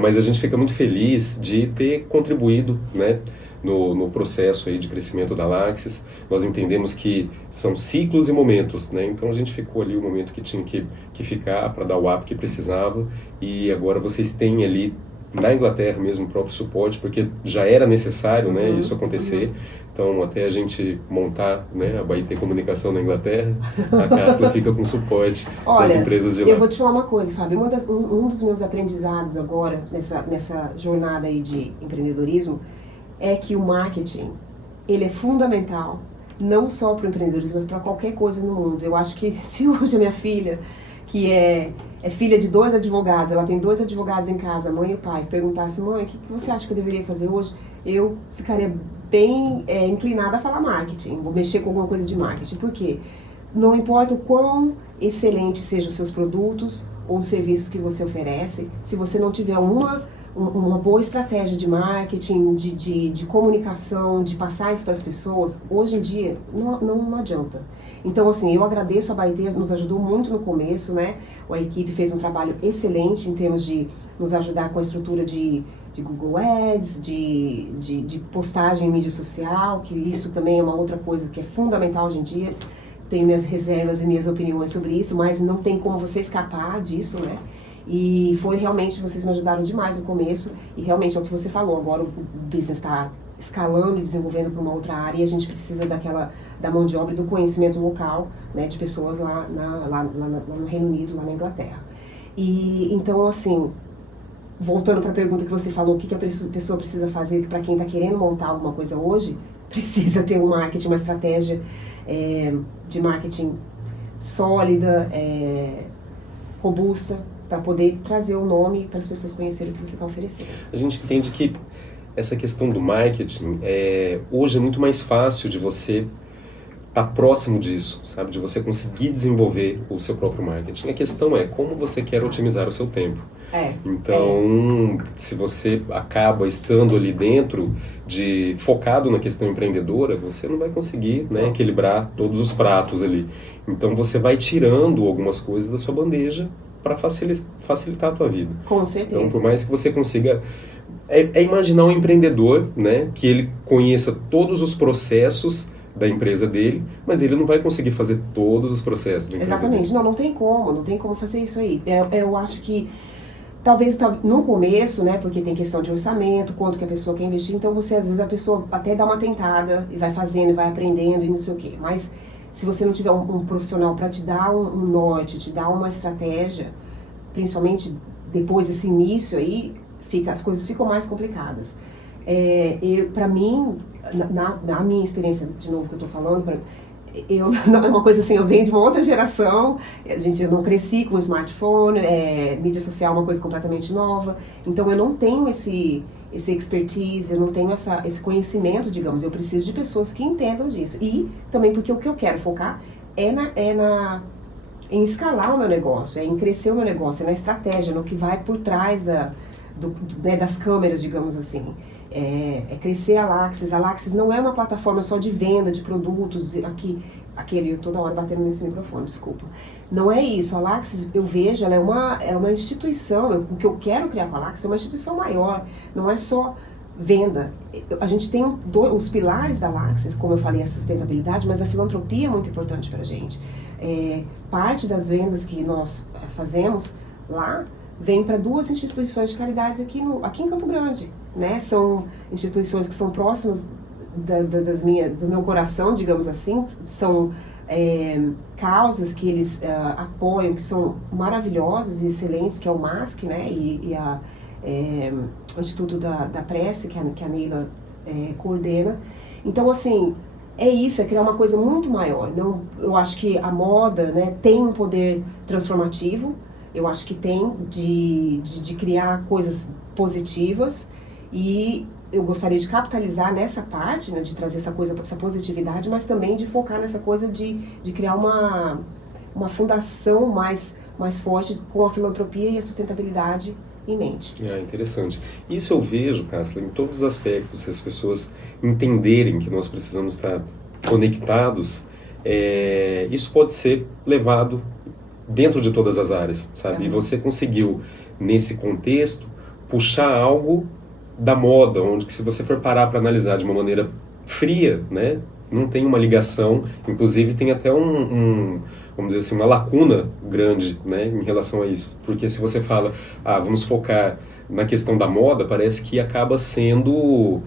Mas a gente fica muito feliz de ter contribuído, né, no processo aí de crescimento da Laxis. Nós entendemos que são ciclos e momentos, né? Então a gente ficou ali o momento que tinha que ficar para dar o up que precisava, e agora vocês têm ali na Inglaterra mesmo o próprio suporte, porque já era necessário, né, isso acontecer. Então, até a gente montar, né, a Abaeté Comunicação na Inglaterra, a Cássila fica com suporte das empresas de lá. Eu vou te falar uma coisa, Fábio. Um dos meus aprendizados agora, nessa jornada aí de empreendedorismo, é que o marketing, ele é fundamental, não só para o empreendedorismo, mas para qualquer coisa no mundo. Eu acho que se hoje a minha filha, que é filha de 2 advogados, ela tem 2 advogados em casa, a mãe e o pai, perguntasse, mãe, o que você acha que eu deveria fazer hoje? Eu ficaria bem inclinada a falar marketing, vou mexer com alguma coisa de marketing. Por quê? Não importa o quão excelente sejam os seus produtos ou os serviços que você oferece, se você não tiver uma boa estratégia de marketing, de comunicação, de passar isso para as pessoas, hoje em dia não adianta. Então, assim, eu agradeço a Abaeté, nos ajudou muito no começo, né? A equipe fez um trabalho excelente em termos de nos ajudar com a estrutura de Google Ads, de postagem em mídia social, que isso também é uma outra coisa que é fundamental hoje em dia. Tenho minhas reservas e minhas opiniões sobre isso, mas não tem como você escapar disso, né? E foi realmente, vocês me ajudaram demais no começo, e realmente é o que você falou, agora o business está escalando e desenvolvendo para uma outra área, e a gente precisa da mão de obra e do conhecimento local, né, de pessoas lá no Reino Unido, lá na Inglaterra. E então, assim, voltando para a pergunta que você falou, o que a pessoa precisa fazer para quem está querendo montar alguma coisa hoje, precisa ter um marketing, uma estratégia de marketing sólida, robusta, para poder trazer o nome para as pessoas conhecerem o que você está oferecendo. A gente entende que essa questão do marketing hoje é muito mais fácil de você estar próximo disso, sabe? De você conseguir desenvolver o seu próprio marketing. A questão é como você quer otimizar o seu tempo. Então, se você acaba estando ali dentro, focado na questão empreendedora, você não vai conseguir, né, equilibrar todos os pratos ali. Então, você vai tirando algumas coisas da sua bandeja para facilitar a tua vida. Com certeza. Então, por mais que você consiga... imaginar um empreendedor, né, que ele conheça todos os processos da empresa dele, mas ele não vai conseguir fazer todos os processos da empresa dele. Exatamente. Não tem como fazer isso aí. Eu acho que talvez no começo, né, porque tem questão de orçamento, quanto que a pessoa quer investir, então às vezes a pessoa até dá uma tentada e vai fazendo, e vai aprendendo e não sei o quê. Mas se você não tiver um profissional para te dar um norte, te dar uma estratégia, principalmente depois desse início aí, as coisas ficam mais complicadas. Para mim, na minha experiência, de novo que eu estou falando, é uma coisa assim, eu venho de uma outra geração, eu não cresci com smartphone, mídia social é uma coisa completamente nova, então eu não tenho esse expertise, eu não tenho esse conhecimento, digamos, eu preciso de pessoas que entendam disso. E também porque o que eu quero focar em escalar o meu negócio, em crescer o meu negócio, na estratégia, no que vai por trás das câmeras, digamos assim. Crescer a Laxis. A Laxis não é uma plataforma só de venda de produtos, eu toda hora batendo nesse microfone, desculpa. Não é isso. A Laxis, eu vejo, ela é uma instituição. O que eu quero criar com a Laxis é uma instituição maior, não é só venda. A gente tem os pilares da Laxis, como eu falei, a sustentabilidade, mas a filantropia é muito importante pra gente. Parte das vendas que nós fazemos lá vem para 2 instituições de caridade aqui em Campo Grande, né? São instituições que são próximas do meu coração, digamos assim. São causas que eles apoiam, que são maravilhosas e excelentes, que é o MASC, né? E o Instituto da Prece, que a Neila coordena. Então, assim, é criar uma coisa muito maior. Não, eu acho que a moda, né, tem um poder transformativo, eu acho que tem de criar coisas positivas, e eu gostaria de capitalizar nessa parte, né, de trazer essa positividade, mas também de focar nessa coisa de criar uma fundação mais forte com a filantropia e a sustentabilidade em mente. Interessante. Isso eu vejo, Cássila, em todos os aspectos. Se as pessoas entenderem que nós precisamos estar conectados, isso pode ser levado dentro de todas as áreas, sabe? E você conseguiu, nesse contexto, puxar algo da moda, onde que, se você for parar para analisar de uma maneira fria, né, não tem uma ligação, inclusive tem até vamos dizer assim, uma lacuna grande, né, em relação a isso. Porque se você fala, vamos focar na questão da moda, parece que acaba sendo,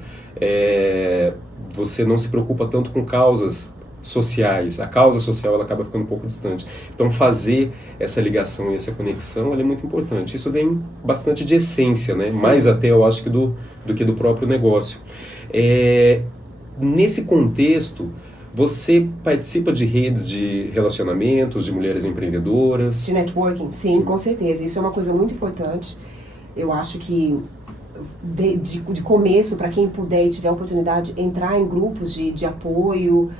você não se preocupa tanto com causas sociais. A causa social, ela acaba ficando um pouco distante. Então, fazer essa ligação e essa conexão, ela é muito importante. Isso vem bastante de essência, né? Mais até, eu acho, que do que do próprio negócio. Nesse contexto, você participa de redes de relacionamentos, de mulheres empreendedoras? De networking, sim, com certeza. Isso é uma coisa muito importante. Eu acho que, de começo, para quem puder e tiver a oportunidade, entrar em grupos de apoio,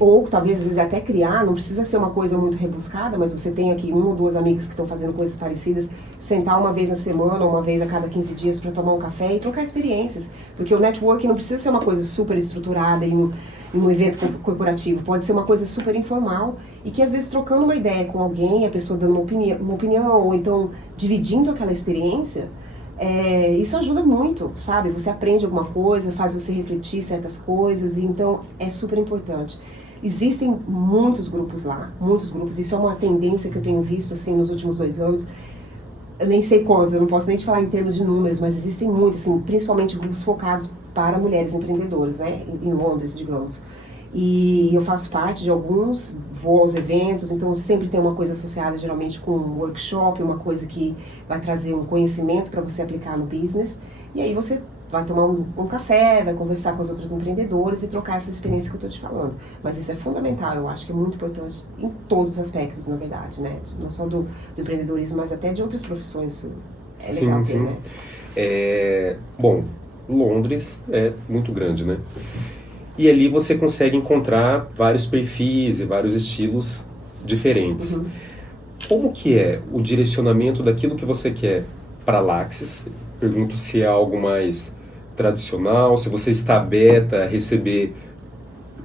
ou talvez às vezes até criar, não precisa ser uma coisa muito rebuscada, mas você tem aqui 1 ou 2 amigas que estão fazendo coisas parecidas, sentar uma vez na semana, uma vez a cada 15 dias para tomar um café e trocar experiências, porque o networking não precisa ser uma coisa super estruturada em um evento corporativo, pode ser uma coisa super informal e que às vezes trocando uma ideia com alguém, a pessoa dando uma opinião ou então dividindo aquela experiência, isso ajuda muito, sabe? Você aprende alguma coisa, faz você refletir certas coisas, e então é super importante. Existem muitos grupos lá, muitos grupos. Isso é uma tendência que eu tenho visto assim nos últimos 2 anos. Eu nem sei quantos, eu não posso nem te falar em termos de números, mas existem muitos, assim, principalmente grupos focados para mulheres empreendedoras, né? Em Londres, digamos. E eu faço parte de alguns, vou aos eventos, então sempre tem uma coisa associada geralmente com um workshop, uma coisa que vai trazer um conhecimento para você aplicar no business. E aí você vai tomar um café, vai conversar com os outros empreendedores e trocar essa experiência que eu estou te falando. Mas isso é fundamental, eu acho que é muito importante em todos os aspectos, na verdade, né? Não só do empreendedorismo, mas até de outras profissões. É legal ter, né? Bom, Londres é muito grande, né? E ali você consegue encontrar vários perfis e vários estilos diferentes. Uhum. Como que é o direcionamento daquilo que você quer para a Laxis? Pergunto se é algo mais tradicional, se você está aberta a receber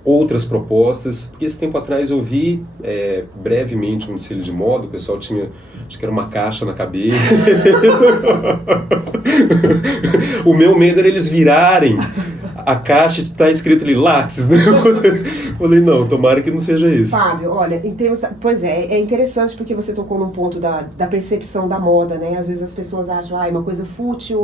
outras propostas. Porque esse tempo atrás eu vi brevemente um desfile de moda, o pessoal tinha, acho que era uma caixa na cabeça. O meu medo era eles virarem a caixa, está escrito ali Laxis, né? Falei, não, tomara que não seja isso. Fábio, olha, pois é interessante porque você tocou num ponto da percepção da moda, né? Às vezes as pessoas acham, é uma coisa fútil,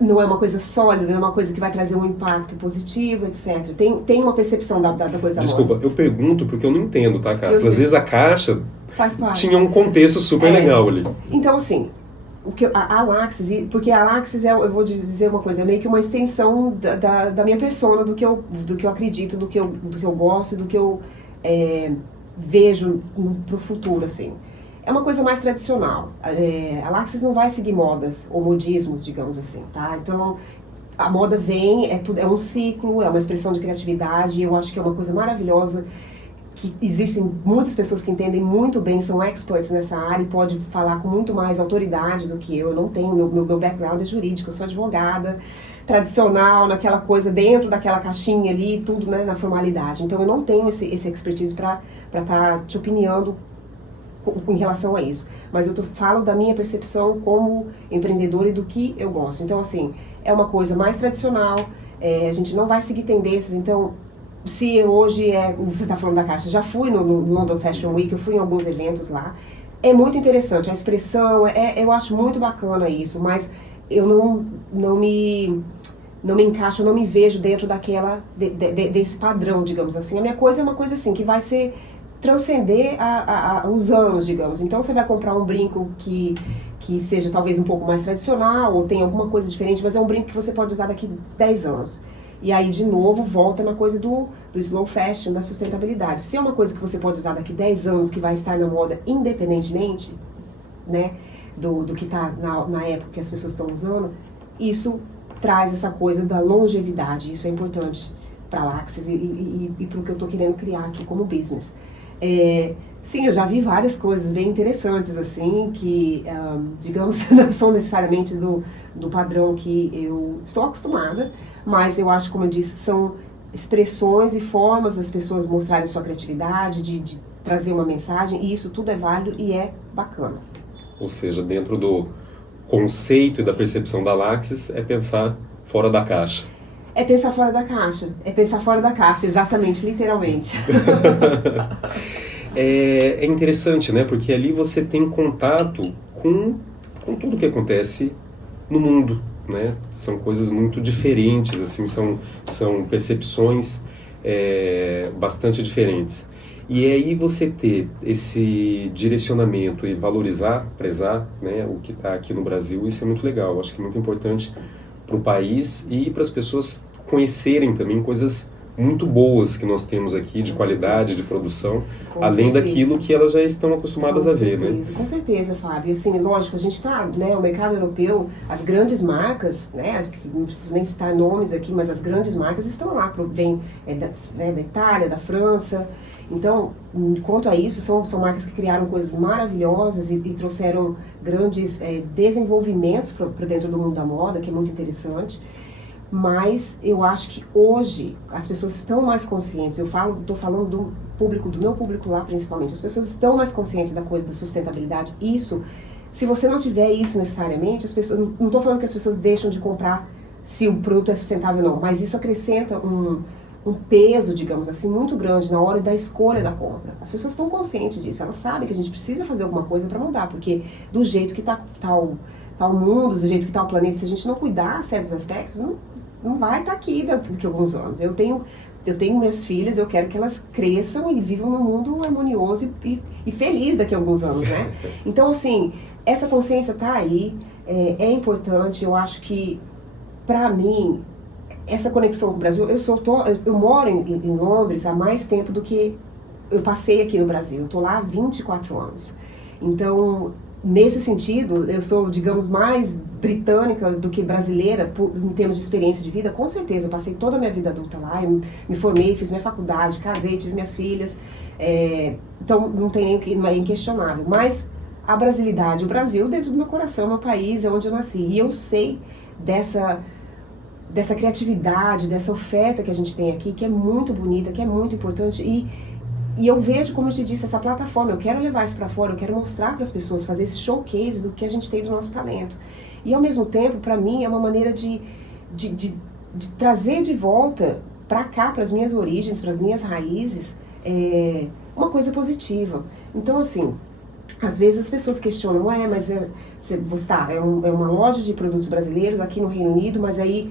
não é uma coisa sólida, não é uma coisa que vai trazer um impacto positivo, etc. Tem uma percepção da coisa da Desculpa, moda. eu pergunto porque eu não entendo, tá, Cássila? Às vezes a caixa faz parte. Tinha um contexto super legal ali. Então, assim, a Laxis, porque a Laxis eu vou dizer uma coisa, é meio que uma extensão da minha persona, do que eu acredito, do que eu gosto, do que eu vejo pro futuro, assim. É uma coisa mais tradicional. A Laxis não vai seguir modas ou modismos, digamos assim, tá? Então, a moda vem, é um ciclo, é uma expressão de criatividade, e eu acho que é uma coisa maravilhosa, que existem muitas pessoas que entendem muito bem, são experts nessa área e pode falar com muito mais autoridade do que eu não tenho. Meu background é jurídico, eu sou advogada, tradicional, naquela coisa, dentro daquela caixinha ali, tudo, né, na formalidade. Então eu não tenho esse expertise para estar te opinando em relação a isso. Mas eu falo da minha percepção como empreendedora e do que eu gosto. Então, assim, é uma coisa mais tradicional, a gente não vai seguir tendências, então se hoje você está falando da Caixa, já fui no London Fashion Week, eu fui em alguns eventos lá. É muito interessante, a expressão, eu acho muito bacana isso, mas eu não me encaixo, eu não me vejo dentro desse padrão, digamos assim. A minha coisa é uma coisa assim, que vai transcender os anos, digamos. Então você vai comprar um brinco que seja talvez um pouco mais tradicional, ou tem alguma coisa diferente, mas é um brinco que você pode usar daqui 10 anos. E aí, de novo, volta na coisa do slow fashion, da sustentabilidade. Se é uma coisa que você pode usar daqui 10 anos, que vai estar na moda independentemente, né, do que está na época que as pessoas estão usando, isso traz essa coisa da longevidade. Isso é importante para a Laxis e para o que eu estou querendo criar aqui como business. Sim, eu já vi várias coisas bem interessantes, assim, que, digamos, não são necessariamente do padrão que eu estou acostumada, mas eu acho, como eu disse, são expressões e formas das pessoas mostrarem sua criatividade, de trazer uma mensagem, e isso tudo é válido e é bacana. Ou seja, dentro do conceito e da percepção da Laxis, é pensar fora da caixa. É pensar fora da caixa. É pensar fora da caixa, exatamente, literalmente. É interessante, né? Porque ali você tem contato com tudo que acontece no mundo, né? São coisas muito diferentes, assim, são percepções bastante diferentes. E aí você ter esse direcionamento e valorizar, prezar, né, o que está aqui no Brasil, isso é muito legal. Acho que é muito importante para o país e para as pessoas conhecerem também coisas muito boas que nós temos aqui, de qualidade, de produção, além daquilo que elas já estão acostumadas a ver, né? Com certeza, Fábio. Assim, lógico, a gente está, né, o mercado europeu, as grandes marcas, né, não preciso nem citar nomes aqui, mas as grandes marcas estão lá, vêm da Itália, da França. Então, quanto a isso, são marcas que criaram coisas maravilhosas e trouxeram grandes desenvolvimentos para dentro do mundo da moda, que é muito interessante. Mas eu acho que hoje as pessoas estão mais conscientes. Estou falando do meu público lá principalmente. As pessoas estão mais conscientes da coisa da sustentabilidade. Isso, se você não tiver isso necessariamente, as pessoas, não estou falando que as pessoas deixam de comprar se o produto é sustentável ou não, mas isso acrescenta um peso, digamos assim, muito grande na hora da escolha da compra. As pessoas estão conscientes disso, elas sabem que a gente precisa fazer alguma coisa para mudar, porque do jeito que tá o mundo, do jeito que está o planeta, se a gente não cuidar de certos aspectos, não vai estar aqui daqui a alguns anos. Eu tenho minhas filhas, eu quero que elas cresçam e vivam num mundo harmonioso e feliz daqui a alguns anos, né? Então, assim, essa consciência está aí, é importante. Eu acho que, para mim, essa conexão com o Brasil, eu moro em Londres há mais tempo do que eu passei aqui no Brasil. Eu estou lá há 24 anos. Então, nesse sentido, eu sou, digamos, mais britânica do que brasileira em termos de experiência de vida, com certeza. Eu passei toda a minha vida adulta lá, eu me formei, fiz minha faculdade, casei, tive minhas filhas. Então, não é inquestionável. Mas a brasilidade, o Brasil, dentro do meu coração, é meu país, é onde eu nasci. E eu sei dessa criatividade, dessa oferta que a gente tem aqui, que é muito bonita, que é muito importante. E eu vejo, como eu te disse, essa plataforma, eu quero levar isso para fora, eu quero mostrar para as pessoas, fazer esse showcase do que a gente tem do nosso talento. E ao mesmo tempo, para mim, é uma maneira de trazer de volta para cá, para as minhas origens, para as minhas raízes, uma coisa positiva. Então, assim, às vezes as pessoas questionam, mas é uma loja de produtos brasileiros aqui no Reino Unido, mas aí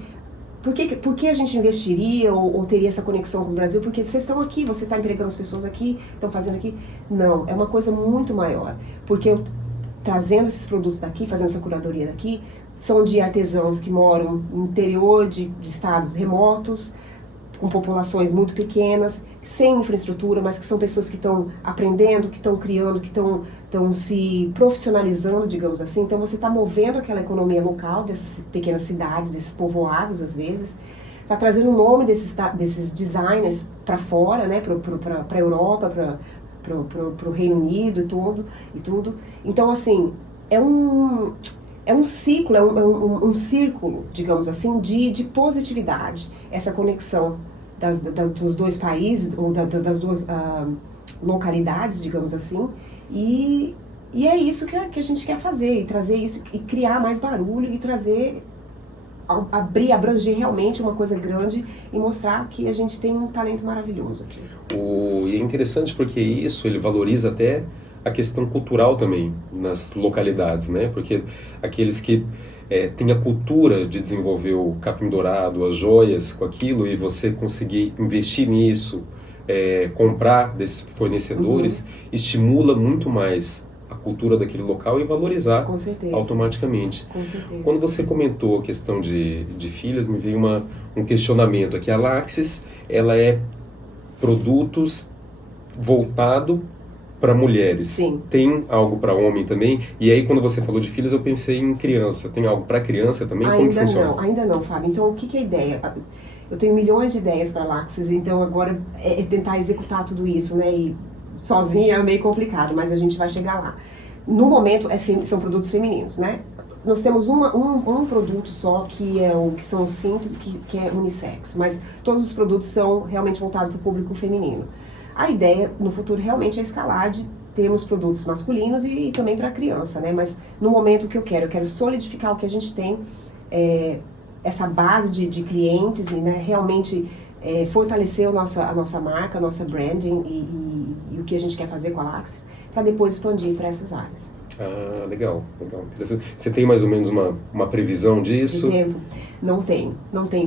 por que a gente investiria ou teria essa conexão com o Brasil? Porque vocês estão aqui, você está empregando as pessoas aqui, estão fazendo aqui. Não, é uma coisa muito maior. Porque eu, trazendo esses produtos daqui, fazendo essa curadoria daqui, são de artesãos que moram no interior de estados remotos, com populações muito pequenas, sem infraestrutura, mas que são pessoas que estão aprendendo, que estão criando, que estão se profissionalizando, digamos assim. Então você está movendo aquela economia local dessas pequenas cidades, desses povoados às vezes, está trazendo o nome desses designers para fora, né, para a Europa, para o Reino Unido e tudo. Então, assim, é um ciclo, um círculo, digamos assim, de positividade, essa conexão dos dois países, ou das duas localidades, digamos assim, e é isso que a gente quer fazer, e trazer isso, e criar mais barulho, e trazer abranger realmente uma coisa grande e mostrar que a gente tem um talento maravilhoso aqui. E é interessante porque isso ele valoriza até a questão cultural também nas localidades, né? Porque aqueles que têm a cultura de desenvolver o capim dourado, as joias com aquilo, e você conseguir investir nisso, comprar desses fornecedores, estimula muito mais a cultura daquele local e valorizar Com certeza. automaticamente. Com certeza. Quando você comentou a questão de filhas, me veio um questionamento aqui. A Laxis, ela é produtos voltado para mulheres. Sim. Tem algo para homem também? E aí, quando você falou de filhas, eu pensei em criança. Tem algo para criança também? Como que funciona? Ainda não, Fábio. Então, o que é a ideia? Eu tenho milhões de ideias para Laxis, então agora é tentar executar tudo isso, né? E sozinha é meio complicado, mas a gente vai chegar lá. No momento, são produtos femininos, né? Nós temos um produto só, que são os cintos, que é unissex, mas todos os produtos são realmente voltados para o público feminino. A ideia, no futuro, realmente é escalar de termos produtos masculinos e também para criança, né? Mas no momento que eu quero solidificar o que a gente tem, essa base de clientes e, né, realmente fortalecer a nossa marca, a nossa branding e o que a gente quer fazer com a Laxis, para depois expandir para essas áreas. Ah, legal. Interessante. Você tem mais ou menos uma previsão disso? De tempo? Não tem,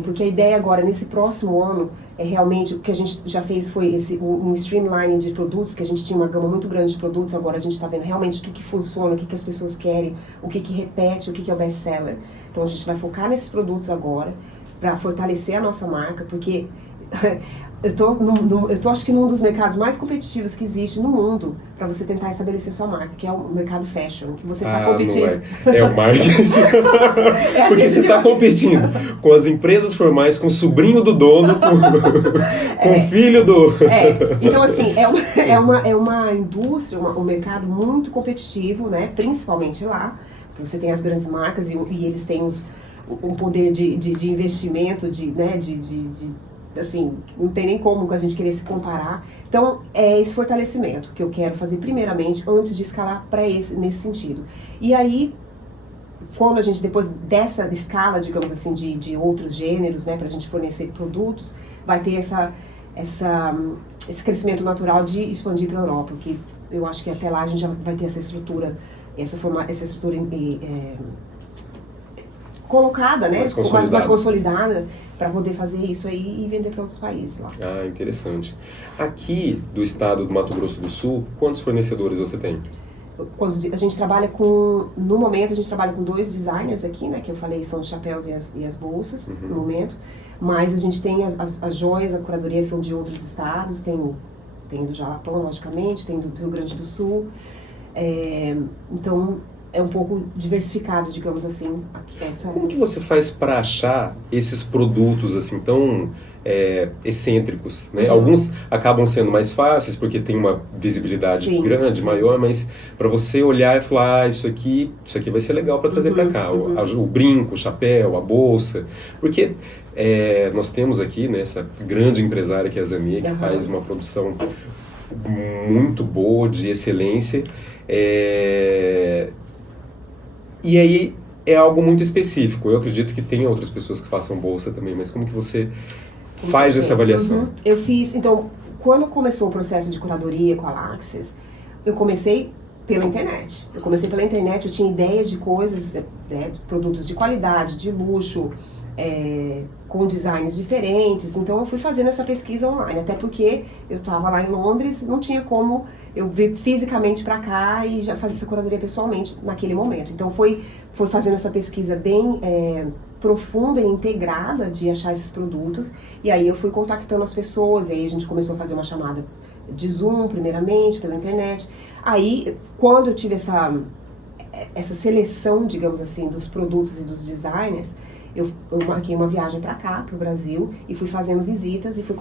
porque a ideia agora, nesse próximo ano, realmente, o que a gente já fez foi um streamlining de produtos, que a gente tinha uma gama muito grande de produtos, agora a gente está vendo realmente o que funciona, o que as pessoas querem, o que repete, o que é o best-seller. Então a gente vai focar nesses produtos agora, para fortalecer a nossa marca, porque eu tô acho que num dos mercados mais competitivos que existe no mundo para você tentar estabelecer sua marca, que é o mercado fashion, que você está competindo. Não é o marketing. Porque você está competindo com as empresas formais, com o sobrinho do dono, com o filho do... Então, assim, é uma indústria, um mercado muito competitivo, né? Principalmente lá, porque você tem as grandes marcas e eles têm um poder de investimento, assim, não tem nem como a gente querer se comparar. Então, é esse fortalecimento que eu quero fazer primeiramente, antes de escalar nesse sentido. E aí, quando a gente, depois dessa escala, digamos assim, de outros gêneros, né, pra gente fornecer produtos, vai ter esse crescimento natural de expandir para a Europa, porque eu acho que até lá a gente já vai ter essa estrutura colocada, né, mais consolidada, para poder fazer isso aí e vender para outros países lá. Ah, interessante. Aqui do estado do Mato Grosso do Sul, quantos fornecedores você tem? A gente trabalha no momento a gente trabalha com 2 designers aqui, né, que eu falei, são os chapéus e as bolsas, no momento, mas a gente tem as joias, a curadoria são de outros estados, tem do Jalapão, logicamente, tem do Rio Grande do Sul, então é um pouco diversificado, digamos assim. Como que você faz para achar esses produtos assim tão excêntricos, né? Alguns acabam sendo mais fáceis porque tem uma visibilidade grande, maior, mas para você olhar e falar, isso aqui vai ser legal para trazer para cá, o brinco, o chapéu, a bolsa, porque nós temos aqui, né, essa grande empresária que é a Zania, que faz uma produção muito boa, de excelência, e aí é algo muito específico. Eu acredito que tem outras pessoas que façam bolsa também, mas como que você faz essa avaliação? Eu fiz, então, quando começou o processo de curadoria com a Laxis, eu comecei pela internet. Eu tinha ideias de coisas, produtos de qualidade, de luxo, com designs diferentes. Então eu fui fazendo essa pesquisa online, até porque eu estava lá em Londres, não tinha como eu vir fisicamente para cá e já fazer essa curadoria pessoalmente naquele momento. Então foi fazendo essa pesquisa bem profunda e integrada de achar esses produtos, e aí eu fui contactando as pessoas, e aí a gente começou a fazer uma chamada de Zoom, primeiramente, pela internet. Aí, quando eu tive essa seleção, digamos assim, dos produtos e dos designers, eu marquei uma viagem para cá, para o Brasil, e fui fazendo visitas e fui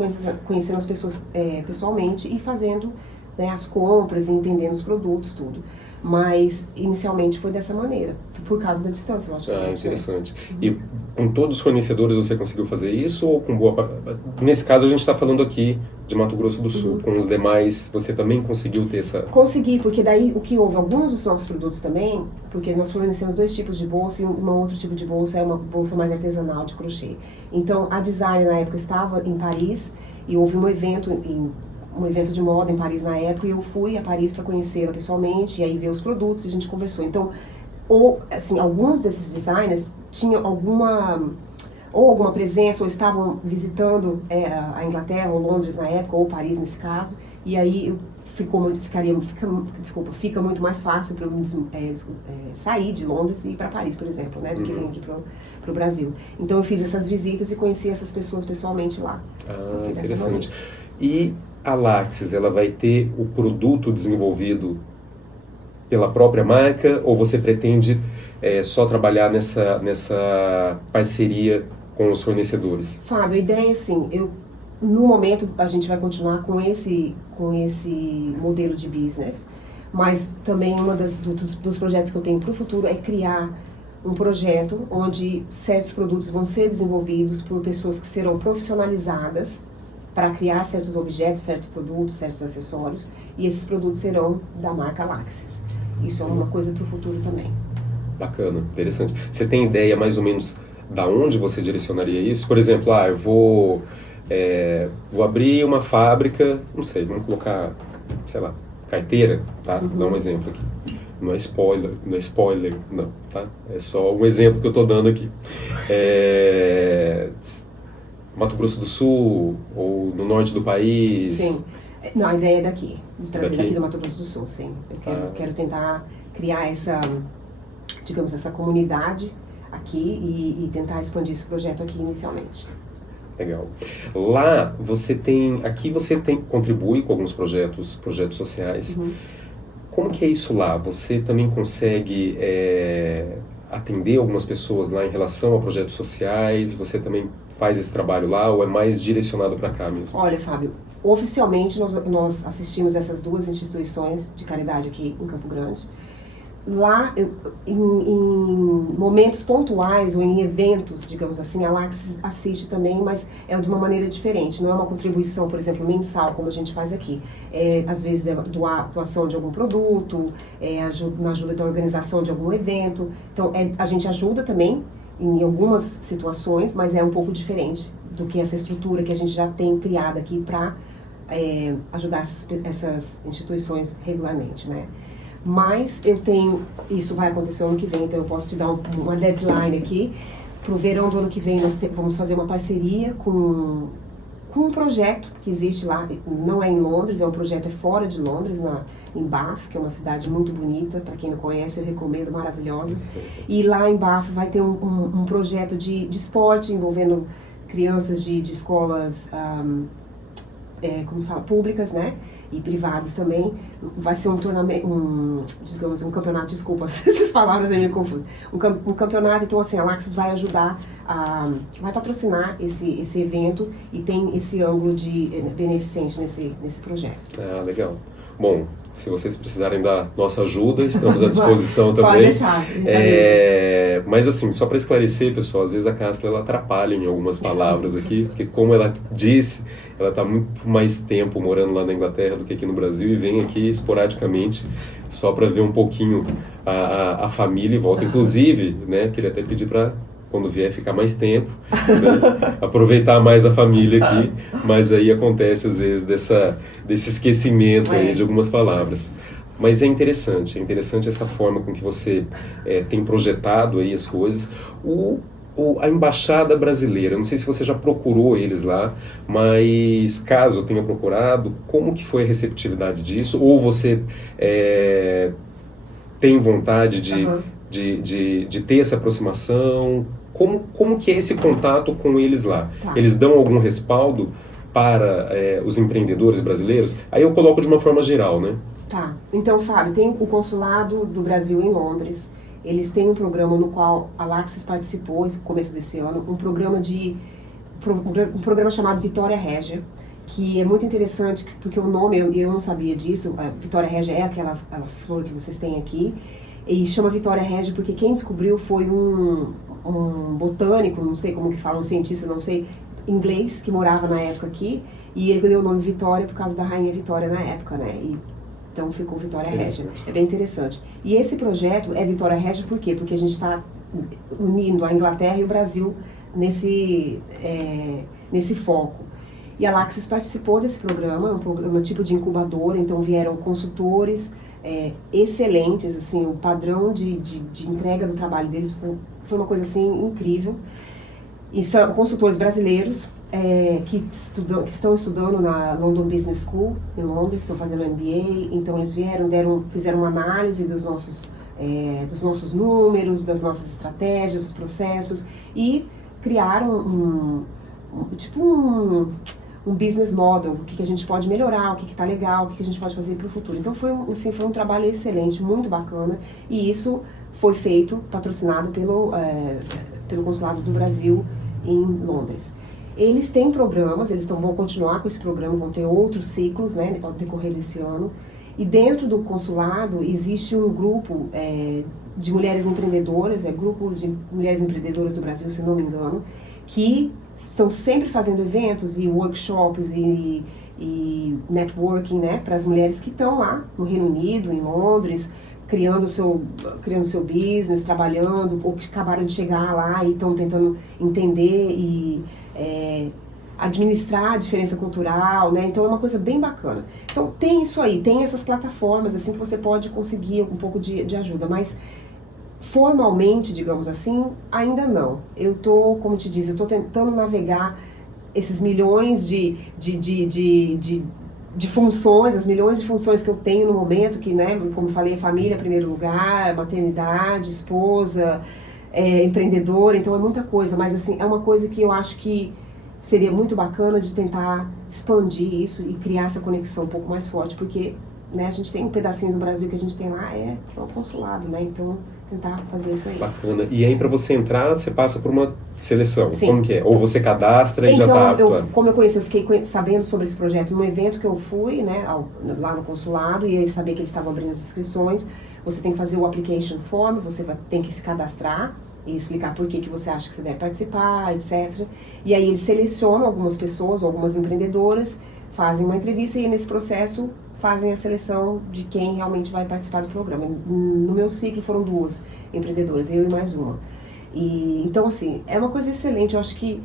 conhecendo as pessoas pessoalmente e fazendo né, as compras e entendendo os produtos, tudo. Mas, inicialmente, foi dessa maneira, por causa da distância, logicamente. Interessante. Né? E com todos os fornecedores você conseguiu fazer isso? Ou com boa... Nesse caso, a gente está falando aqui de Mato Grosso do Sul. Com os demais, você também conseguiu ter essa... Consegui, porque daí o que houve, alguns dos nossos produtos também, porque nós fornecemos 2 tipos de bolsa, e um outro tipo de bolsa é uma bolsa mais artesanal, de crochê. Então, a design, na época, estava em Paris, e houve um evento de moda em Paris na época, e eu fui a Paris para conhecê-la pessoalmente, e aí ver os produtos, e a gente conversou. Então, assim, alguns desses designers tinham alguma presença, ou estavam visitando a Inglaterra, ou Londres na época, ou Paris nesse caso, e aí fica muito mais fácil para eu sair de Londres e ir para Paris, por exemplo, né, do que vir aqui para o Brasil. Então eu fiz essas visitas e conheci essas pessoas pessoalmente lá. Interessante. E a Laxis, ela vai ter o produto desenvolvido pela própria marca, ou você pretende só trabalhar nessa parceria com os fornecedores? Fábio, a ideia é assim, no momento a gente vai continuar com esse modelo de business, mas também dos projetos que eu tenho para o futuro é criar um projeto onde certos produtos vão ser desenvolvidos por pessoas que serão profissionalizadas para criar certos objetos, certos produtos, certos acessórios, e esses produtos serão da marca Laxis. Isso é uma coisa para o futuro também. Bacana, interessante. Você tem ideia mais ou menos da onde você direcionaria isso? Por exemplo, eu vou abrir uma fábrica, não sei, vamos colocar, sei lá, carteira, tá? Vou dar um exemplo aqui. Não é spoiler, não, tá? É só um exemplo que eu estou dando aqui. Mato Grosso do Sul ou no norte do país? Sim. Não, a ideia é daqui, de trazer daqui do Mato Grosso do Sul, sim. Eu quero tentar criar essa comunidade aqui e tentar expandir esse projeto aqui inicialmente. Legal. Lá aqui você contribui com alguns projetos sociais. Como que é isso lá? Você também consegue atender algumas pessoas lá em relação a projetos sociais? Você também faz esse trabalho lá ou é mais direcionado para cá mesmo? Olha, Fábio, oficialmente nós assistimos essas 2 instituições de caridade aqui em Campo Grande. Lá, em momentos pontuais ou em eventos, digamos assim, a Laxis assiste também, mas é de uma maneira diferente. Não é uma contribuição, por exemplo, mensal, como a gente faz aqui. Às vezes é doação de algum produto, na ajuda da organização de algum evento. Então, a gente ajuda também em algumas situações, mas é um pouco diferente do que essa estrutura que a gente já tem criada aqui para ajudar essas instituições regularmente, né? Mas isso vai acontecer ano que vem, então eu posso te dar uma deadline aqui. Pro verão do ano que vem nós vamos fazer uma parceria com um projeto que existe lá, não é em Londres, é um projeto fora de Londres, em Bath, que é uma cidade muito bonita, para quem não conhece eu recomendo, maravilhosa. E lá em Bath vai ter um projeto de esporte envolvendo crianças de escolas públicas, né? E privadas também. Vai ser um campeonato, desculpa, essas palavras aí meio confusas. Um campeonato, então assim, a Laxis vai ajudar, vai patrocinar esse evento e tem esse ângulo de beneficente nesse projeto. Legal. Bom, se vocês precisarem da nossa ajuda, estamos à disposição também. Pode deixar, mas assim, só para esclarecer, pessoal, às vezes a Cássia ela atrapalha em algumas palavras aqui, porque como ela disse, ela está muito mais tempo morando lá na Inglaterra do que aqui no Brasil e vem aqui esporadicamente só para ver um pouquinho a família e volta. Inclusive, né, queria até pedir para quando vier ficar mais tempo, né? Aproveitar mais a família aqui, mas aí acontece às vezes desse esquecimento aí de algumas palavras. Mas é interessante essa forma com que você tem projetado aí as coisas. A Embaixada Brasileira, não sei se você já procurou eles lá, mas caso tenha procurado, como que foi a receptividade disso? Ou você tem vontade de ter essa aproximação? Como que é esse contato com eles lá? Tá. Eles dão algum respaldo para os empreendedores brasileiros? Aí eu coloco de uma forma geral, né? Tá. Então, Fábio, tem o Consulado do Brasil em Londres. Eles têm um programa no qual a Laxis participou no começo desse ano, um programa chamado Vitória Régia, que é muito interessante, porque o nome, eu não sabia disso, a Vitória Regia é aquela flor que vocês têm aqui, e chama Vitória Regia porque quem descobriu foi um botânico, não sei como que fala, um cientista, não sei, inglês, que morava na época aqui, e ele deu o nome Vitória por causa da Rainha Vitória na época, né? E, então ficou Vitória Regia. É bem interessante. E esse projeto é Vitória Regia por quê? Porque a gente está unindo a Inglaterra e o Brasil nesse foco. E a Laxis participou desse programa, um programa tipo de incubadora, então vieram consultores excelentes, assim, o padrão de entrega do trabalho deles foi uma coisa assim incrível. E são consultores brasileiros que estão estudando na London Business School, em Londres, estão fazendo MBA, então eles fizeram uma análise dos nossos números, das nossas estratégias, dos processos, e criaram um business model, o que a gente pode melhorar, o que está legal, o que a gente pode fazer para o futuro. Então foi um trabalho excelente, muito bacana, e isso foi feito, patrocinado pelo Consulado do Brasil em Londres. Eles têm programas, vão continuar com esse programa, vão ter outros ciclos, né, ao decorrer desse ano. E dentro do consulado existe um grupo de mulheres empreendedoras, Grupo de Mulheres Empreendedoras do Brasil, se não me engano, que estão sempre fazendo eventos e workshops e networking, né, para as mulheres que estão lá no Reino Unido, em Londres, criando seu business, trabalhando, ou que acabaram de chegar lá e estão tentando entender e administrar a diferença cultural, né? Então é uma coisa bem bacana. Então tem isso aí, tem essas plataformas assim que você pode conseguir um pouco de ajuda, mas formalmente, digamos assim, ainda não. Eu tô, como te disse, eu tô tentando navegar esses milhões de funções, as milhões de funções que eu tenho no momento, que, né, como eu falei, família em primeiro lugar, maternidade, esposa, empreendedora, então é muita coisa, mas assim, é uma coisa que eu acho que seria muito bacana de tentar expandir isso e criar essa conexão um pouco mais forte, porque, né, a gente tem um pedacinho do Brasil que a gente tem lá, é o consulado, né, então tentar fazer isso aí. Bacana. E aí, para você entrar, você passa por uma seleção. Sim. Como que é? Ou você cadastra e então, já está apto? Como eu conheci, eu fiquei sabendo sobre esse projeto num evento que eu fui, né, lá no consulado, e eu sabia que eles estavam abrindo as inscrições. Você tem que fazer o application form, você tem que se cadastrar e explicar por que você acha que você deve participar, etc. E aí eles selecionam algumas pessoas, algumas empreendedoras, fazem uma entrevista e nesse processo fazem a seleção de quem realmente vai participar do programa. No meu ciclo foram 2 empreendedoras, eu e mais uma. E, então, assim, é uma coisa excelente. Eu acho que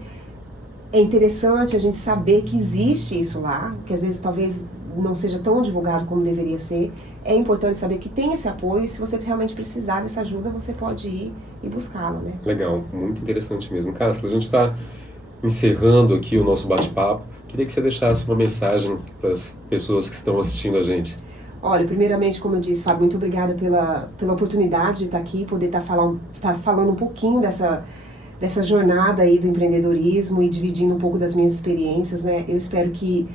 é interessante a gente saber que existe isso lá, que às vezes talvez não seja tão divulgado como deveria ser. É importante saber que tem esse apoio e se você realmente precisar dessa ajuda, você pode ir e buscá-la, né? Legal, muito interessante mesmo. Cássio, a gente está encerrando aqui o nosso bate-papo. Queria que você deixasse uma mensagem para as pessoas que estão assistindo a gente. Olha, primeiramente, como eu disse, Fábio, muito obrigada pela oportunidade de estar aqui, poder estar falando um pouquinho dessa jornada aí do empreendedorismo e dividindo um pouco das minhas experiências, né? Eu espero que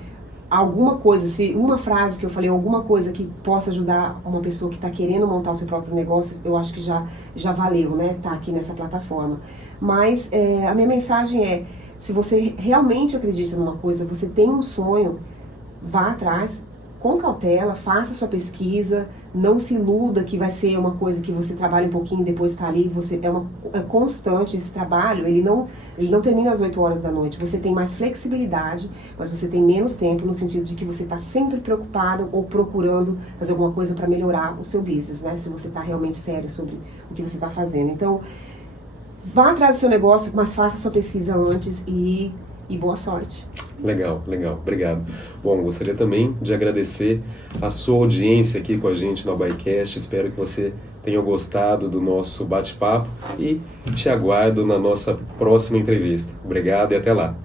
alguma coisa, se uma frase que eu falei, alguma coisa que possa ajudar uma pessoa que está querendo montar o seu próprio negócio, eu acho que já valeu, né? Tá aqui nessa plataforma. Mas a minha mensagem é, se você realmente acredita numa coisa, você tem um sonho, vá atrás, com cautela, faça sua pesquisa, não se iluda que vai ser uma coisa que você trabalha um pouquinho e depois está ali, é constante esse trabalho, ele não termina às 8 horas da noite, você tem mais flexibilidade, mas você tem menos tempo no sentido de que você está sempre preocupado ou procurando fazer alguma coisa para melhorar o seu business, né? Se você está realmente sério sobre o que você está fazendo. Então, vá atrás do seu negócio, mas faça sua pesquisa antes e boa sorte. Legal, legal. Obrigado. Bom, gostaria também de agradecer a sua audiência aqui com a gente no ABAICast. Espero que você tenha gostado do nosso bate-papo e te aguardo na nossa próxima entrevista. Obrigado e até lá.